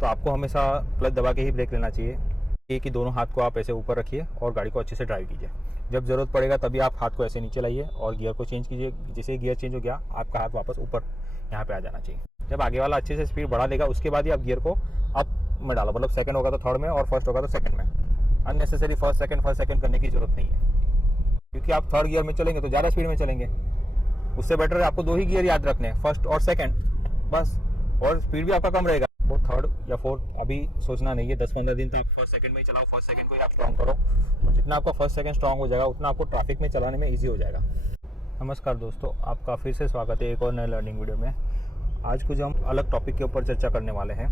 तो आपको हमेशा क्लच दबा के ही ब्रेक लेना चाहिए। ये कि दोनों हाथ को आप ऐसे ऊपर रखिए और गाड़ी को अच्छे से ड्राइव कीजिए। जब ज़रूरत पड़ेगा तभी आप हाथ को ऐसे नीचे लाइए और गियर को चेंज कीजिए। जैसे गियर चेंज हो गया, आपका हाथ वापस ऊपर यहाँ पे आ जाना चाहिए। जब आगे वाला अच्छे से स्पीड बढ़ा देगा उसके बाद ही आप गियर को अप में डालो, मतलब सेकंड होगा तो थर्ड में और फर्स्ट होगा तो सेकंड में। अननेसेसरी फर्स्ट सेकंड करने की जरूरत नहीं है, क्योंकि आप थर्ड गियर में चलेंगे तो ज़्यादा स्पीड में चलेंगे। उससे बेटर है आपको 2 ही गियर याद रखने हैं, फर्स्ट और सेकंड, बस। और स्पीड भी आपका कम रहेगा। वो थर्ड या फोर्थ अभी सोचना नहीं है। 10-15 दिन तक फर्स्ट सेकंड में ही चलाओ, फर्स्ट सेकंड को ही आप स्ट्रॉन्ग करो। और जितना आपका फर्स्ट सेकंड स्ट्रॉन्ग हो जाएगा उतना आपको ट्रैफिक में चलाने में ईजी हो जाएगा। नमस्कार दोस्तों, आपका फिर से स्वागत है एक और नए लर्निंग वीडियो में। आज कुछ हम अलग टॉपिक के ऊपर चर्चा करने वाले हैं,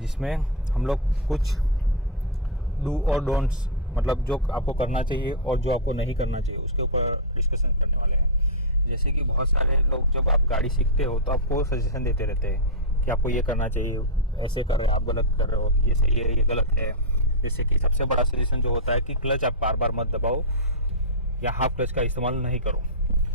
जिसमें हम लोग कुछ डू और डोंट्स, मतलब जो आपको करना चाहिए और जो आपको नहीं करना चाहिए, उसके ऊपर डिस्कशन करने वाले हैं। जैसे कि बहुत सारे लोग जब आप गाड़ी सीखते हो तो आपको सजेशन देते रहते हैं कि आपको ये करना चाहिए, ऐसे करो, आप गलत कर रहे हो, ये सही है, ये गलत है। जैसे कि सबसे बड़ा सजेशन जो होता है कि क्लच आप बार बार मत दबाओ या हाफ क्लच का इस्तेमाल नहीं करो।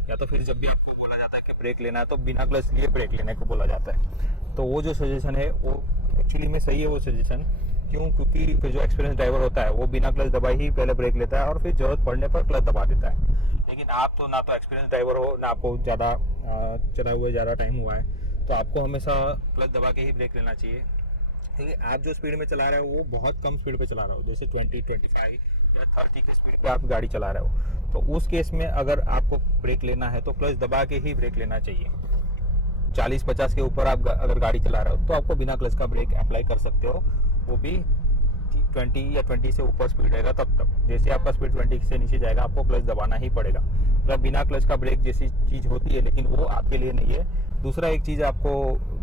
या तो फिर जब भी आपको बोला जाता है कि ब्रेक लेना है तो बिना क्लच लिए ब्रेक लेने को बोला जाता है। तो वो जो सजेशन है वो एक्चुअली में सही है वो सजेशन। क्यों? क्योंकि फिर जो एक्सपीरियंस ड्राइवर होता है वो बिना क्लच दबाए ही पहले ब्रेक लेता है और फिर जरूरत पड़ने पर क्लच दबा देता है। लेकिन आप तो ना तो एक्सपीरियंस ड्राइवर हो, ना आपको ज़्यादा चला हुआ ज़्यादा टाइम हुआ है, तो आपको हमेशा क्लच दबा के ही ब्रेक लेना चाहिए। क्योंकि आप जो स्पीड में चला रहे हो वो बहुत कम स्पीड पे चला रहे हो, जैसे 20, 25 या 30 की स्पीड पे आप गाड़ी चला रहे हो। तो उस केस में अगर आपको ब्रेक लेना है तो क्लच दबा के ही ब्रेक लेना चाहिए। 40-50 के ऊपर आप अगर गाड़ी चला रहे हो तो आपको बिना क्लच का ब्रेक अप्लाई कर सकते हो, वो भी 20 या 20 से ऊपर स्पीड रहेगा तब तक। जैसे आपका स्पीड 20 से नीचे जाएगा आपको क्लच दबाना ही पड़ेगा। मतलब बिना क्लच का ब्रेक जैसी चीज़ होती है, लेकिन वो आपके लिए नहीं है। दूसरा एक चीज़ आपको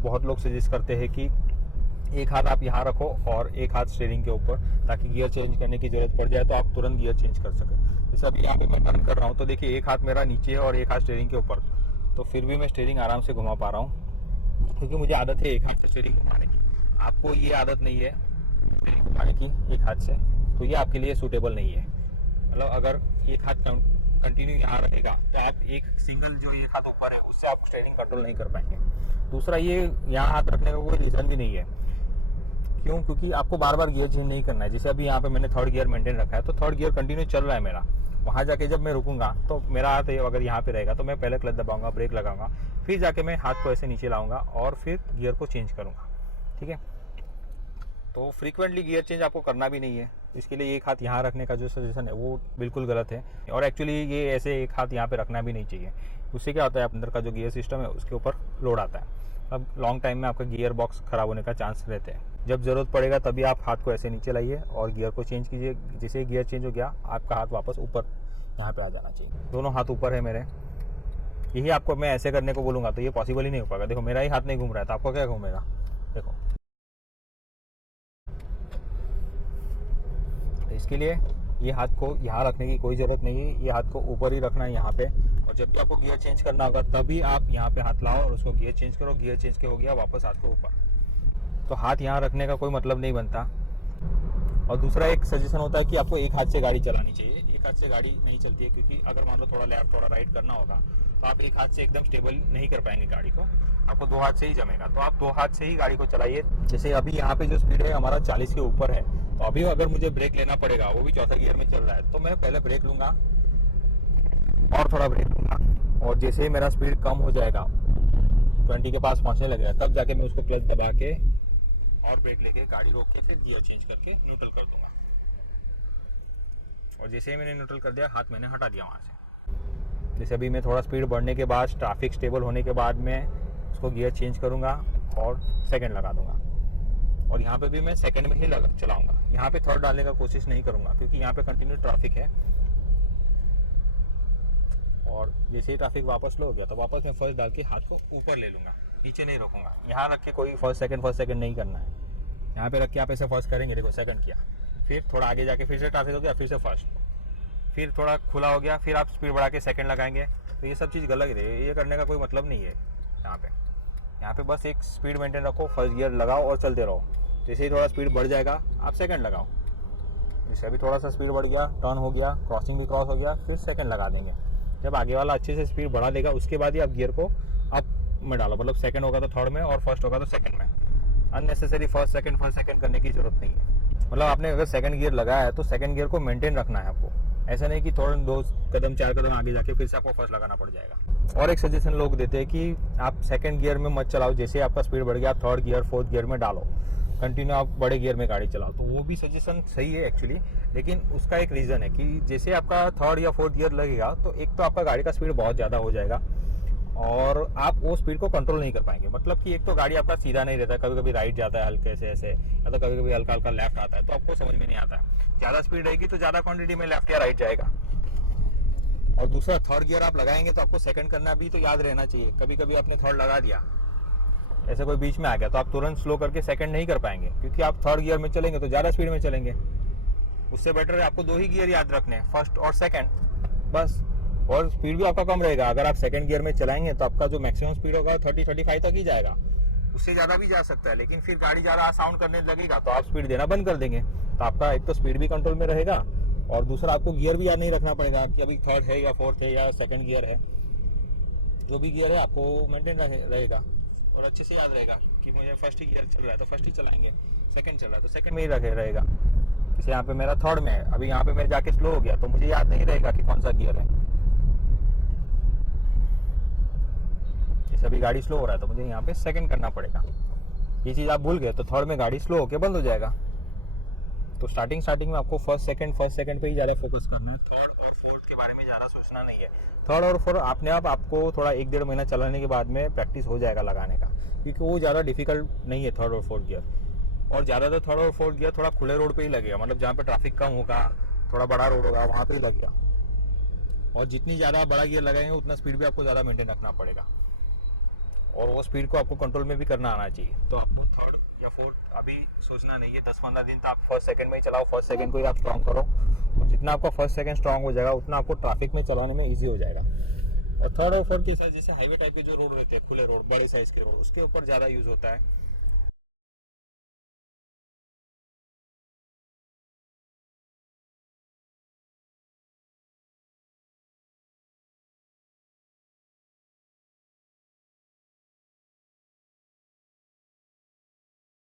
बहुत लोग सजेस्ट करते हैं कि एक हाथ आप यहाँ रखो और एक हाथ स्टीयरिंग के ऊपर, ताकि गियर चेंज करने की जरूरत पड़ जाए तो आप तुरंत गियर चेंज कर सकें। जैसे अभी यहाँ पे मैं टर्न कर रहा हूँ तो देखिए एक हाथ मेरा नीचे है और एक हाथ स्टीयरिंग के ऊपर, तो फिर भी मैं स्टीयरिंग आराम से घुमा पा रहा हूँ, क्योंकि मुझे आदत है एक हाथ से स्टीयरिंग घुमाने की। आपको ये आदत नहीं है घुमाने की एक हाथ से, तो ये आपके लिए सूटेबल नहीं है। मतलब अगर एक हाथ कंटिन्यू यहाँ रहेगा तो आप एक सिंगल जो एक हाथ ऊपर है उससे आप स्टीयरिंग कंट्रोल नहीं कर पाएंगे। दूसरा, ये यहाँ हाथ रखने का कोई रीज़न भी नहीं है। क्यों? क्योंकि आपको बार बार गियर चेंज नहीं करना है। जैसे अभी यहाँ पे मैंने थर्ड गियर मेंटेन रखा है तो थर्ड गियर कंटिन्यू चल रहा है मेरा। वहाँ जाके जब मैं रुकूंगा तो मेरा हाथ अगर यहाँ पे रहेगा तो मैं पहले क्लच दबाऊंगा, ब्रेक लगाऊंगा, फिर जाके मैं हाथ को ऐसे नीचे लाऊंगा और फिर गियर को चेंज करूँगा। ठीक है? तो फ्रीक्वेंटली गियर चेंज आपको करना भी नहीं है। इसके लिए एक हाथ यहाँ रखने का जो सजेशन है वो बिल्कुल गलत है। और एक्चुअली ये ऐसे एक हाथ यहाँ पे रखना भी नहीं चाहिए। उससे क्या होता है, अंदर का जो गियर सिस्टम है उसके ऊपर लोड आता है। अब लॉन्ग टाइम में आपका गियर बॉक्स ख़राब होने का चांस रहते हैं। जब ज़रूरत पड़ेगा तभी आप हाथ को ऐसे नीचे लाइए और गियर को चेंज कीजिए। जैसे गियर चेंज हो गया आपका हाथ वापस ऊपर यहाँ पे आ जाना चाहिए। दोनों हाथ ऊपर है मेरे। यही आपको मैं ऐसे करने को बोलूँगा तो ये पॉसिबल ही नहीं हो पाएगा। देखो मेरा ही हाथ नहीं घूम रहा है तो आपको क्या घूमेगा? देखो, इसके लिए ये हाथ को यहाँ रखने की कोई ज़रूरत नहीं है। ये हाथ को ऊपर ही रखना है यहाँ पे। और जब भी आपको गियर चेंज करना होगा तभी आप यहाँ पे हाथ लाओ और उसको गियर चेंज करो। गियर चेंज के हो गया वापस हाथ को ऊपर। तो हाथ यहाँ रखने का कोई मतलब नहीं बनता। और दूसरा एक सजेशन होता है कि आपको एक हाथ से गाड़ी चलानी चाहिए। एक हाथ से गाड़ी नहीं चलती है, क्योंकि अगर मान लो थोड़ा लेफ्ट थोड़ा राइट करना होगा तो आप एक हाथ से एकदम स्टेबल नहीं कर पाएंगे गाड़ी को। आपको 2 हाथ से ही जमेगा। तो आप 2 हाथ से ही गाड़ी को चलाइए। जैसे अभी यहाँ पे जो स्पीड है हमारा 40 के ऊपर है, तो अभी अगर मुझे ब्रेक लेना पड़ेगा, वो भी चौथा गियर में चल रहा है, तो मैं पहले ब्रेक लूँगा और थोड़ा ब्रेक लूँगा। और जैसे ही मेरा स्पीड कम हो जाएगा, 20 के पास पहुँचने लगेगा, तब जाके मैं उसको क्लच दबा के और ब्रेक लेके गाड़ी रोक के फिर गियर चेंज करके न्यूट्रल कर दूंगा। और जैसे ही मैंने न्यूट्रल कर दिया, हाथ मैंने हटा दिया वहाँ से। जैसे अभी मैं थोड़ा स्पीड बढ़ने के बाद, ट्रैफिक स्टेबल होने के बाद मैं उसको गियर चेंज करूँगा और सेकंड लगा दूंगा। और यहाँ पे भी मैं सेकंड में ही चलाऊँगा। यहाँ पे थर्ड डालने का कोशिश नहीं करूँगा, क्योंकि यहाँ पे कंटिन्यू ट्रैफिक है। और जैसे ही ट्रैफिक वापस लो हो गया तो वापस मैं फर्स्ट डाल के हाथ को ऊपर ले लूँगा, नीचे नहीं रखूँगा। यहाँ रख के कोई फर्स्ट सेकंड नहीं करना है। यहाँ पे रख के आप ऐसे फर्स्ट करेंगे, देखो सेकंड किया, फिर थोड़ा आगे जाके फिर से ट्रैफिक हो गया, फिर से फर्स्ट, फिर थोड़ा खुला हो गया, फिर आप स्पीड बढ़ा के सेकंड लगाएंगे। तो ये सब चीज़ गलत है। ये करने का कोई मतलब नहीं है। यहाँ पे बस एक स्पीड मेंटेन रखो, फर्स्ट गियर लगाओ और चलते रहो। जैसे ही थोड़ा स्पीड बढ़ जाएगा आप सेकंड लगाओ। जैसे अभी थोड़ा सा स्पीड बढ़ गया, टर्न हो गया, क्रॉसिंग भी क्रॉस हो गया, फिर सेकंड लगा देंगे। जब आगे वाला अच्छे से स्पीड बढ़ा देगा उसके बाद ही आप गियर को अप में डालो, मतलब सेकंड होगा तो थर्ड में और फर्स्ट होगा तो सेकंड में। अननेसेसरी फर्स्ट सेकंड करने की जरूरत नहीं है। मतलब आपने अगर सेकंड गियर लगाया है तो सेकंड गियर को मेंटेन रखना है आपको, ऐसा नहीं कि थोड़ा 2 कदम 4 कदम आगे जाके फिर से आपको फर्स्ट लगाना पड़ जाएगा। और एक सजेशन लोग देते हैं कि आप सेकंड गियर में मत चलाओ, जैसे आपका स्पीड बढ़ गया आप थर्ड गियर फोर्थ गियर में डालो, कंटिन्यू आप बड़े गियर में गाड़ी चलाओ, तो वो भी सजेशन सही है एक्चुअली। लेकिन उसका एक रीज़न है कि जैसे आपका थर्ड या फोर्थ गियर लगेगा तो एक तो आपका गाड़ी का स्पीड बहुत ज़्यादा हो जाएगा और आप वो स्पीड को कंट्रोल नहीं कर पाएंगे। मतलब कि एक तो गाड़ी आपका सीधा नहीं रहता, कभी कभी राइट जाता है हल्के से ऐसे, या तो कभी कभी हल्का हल्का लेफ्ट आता है, तो आपको समझ में नहीं आता है। ज़्यादा स्पीड रहेगी तो ज़्यादा क्वांटिटी में लेफ्ट या राइट जाएगा। और दूसरा थर्ड गियर आप लगाएंगे तो आपको सेकंड करना भी तो याद रहना चाहिए। कभी कभी आपने थर्ड लगा दिया, ऐसे कोई बीच में आ गया तो आप तुरंत स्लो करके सेकंड नहीं कर पाएंगे, क्योंकि आप थर्ड गियर में चलेंगे तो ज़्यादा स्पीड में चलेंगे। उससे बेटर है आपको 2 ही गियर याद रखने हैं, फर्स्ट और सेकंड, बस। और स्पीड भी आपका कम रहेगा। अगर आप सेकंड गियर में चलाएंगे तो आपका जो मैक्सिमम स्पीड होगा 30-35 तक ही जाएगा, उससे ज़्यादा भी जा सकता है। लेकिन फिर गाड़ी ज़्यादा साउंड करने लगेगा तो आप स्पीड देना बंद कर देंगे, तो आपका एक तो स्पीड भी कंट्रोल में रहेगा और दूसरा आपको गियर भी याद नहीं रखना पड़ेगा कि अभी थर्ड है या फोर्थ है या सेकंड गियर है। जो भी गियर है आपको मेंटेन रहेगा और अच्छे से याद रहेगा कि मुझे फर्स्ट ही गियर चल रहा है तो फर्स्ट ही चलाएंगे, सेकंड चल रहा है तो सेकंड में ही रहेगा। जैसे यहाँ पे मेरा थर्ड में है, अभी यहाँ पे मैं जाके स्लो हो गया तो मुझे याद नहीं रहेगा कि कौन सा गियर है। जैसे अभी गाड़ी स्लो हो रहा है तो मुझे यहाँ पे सेकंड करना पड़ेगा। ये चीज़ आप भूल गए तो थर्ड में गाड़ी स्लो होकर बंद हो जाएगा। तो स्टार्टिंग में आपको फर्स्ट सेकंड पे ही ज़्यादा फोकस करना है, थर्ड और फोर्थ के बारे में ज़्यादा सोचना नहीं है। थर्ड और फोर्थ अपने आप आपको थोड़ा 1-1.5 महीना चलाने के बाद में प्रैक्टिस हो जाएगा लगाने का, क्योंकि वो ज़्यादा डिफिकल्ट नहीं है थर्ड और फोर्थ गियर। और ज़्यादातर थर्ड और फोर्थ गियर थोड़ा खुले रोड पे ही लगेगा, मतलब जहाँ पे ट्रैफिक कम होगा, थोड़ा बड़ा रोड होगा, वहाँ पे ही लगेगा। और जितनी ज़्यादा बड़ा गियर लगाएंगे उतना स्पीड भी आपको ज़्यादा मेंटेन रखना पड़ेगा और वो स्पीड को आपको कंट्रोल में भी करना आना चाहिए। तो आपको थर्ड या फोर्थ अभी सोचना नहीं है, 10-15 दिन तो आप फर्स्ट सेकंड में ही चलाओ, फर्स्ट सेकंड को ही आप स्ट्रॉन्ग करो। और जितना आपका फर्स्ट सेकंड स्ट्रॉन्ग हो जाएगा उतना आपको ट्रैफिक में चलाने में ईजी हो जाएगा। और थर्ड और फोर्थ के साथ जैसे हाईवे टाइप के जो रोड रहते हैं, खुले रोड, बड़े साइज के रोड, उसके ऊपर ज़्यादा यूज़ होता है।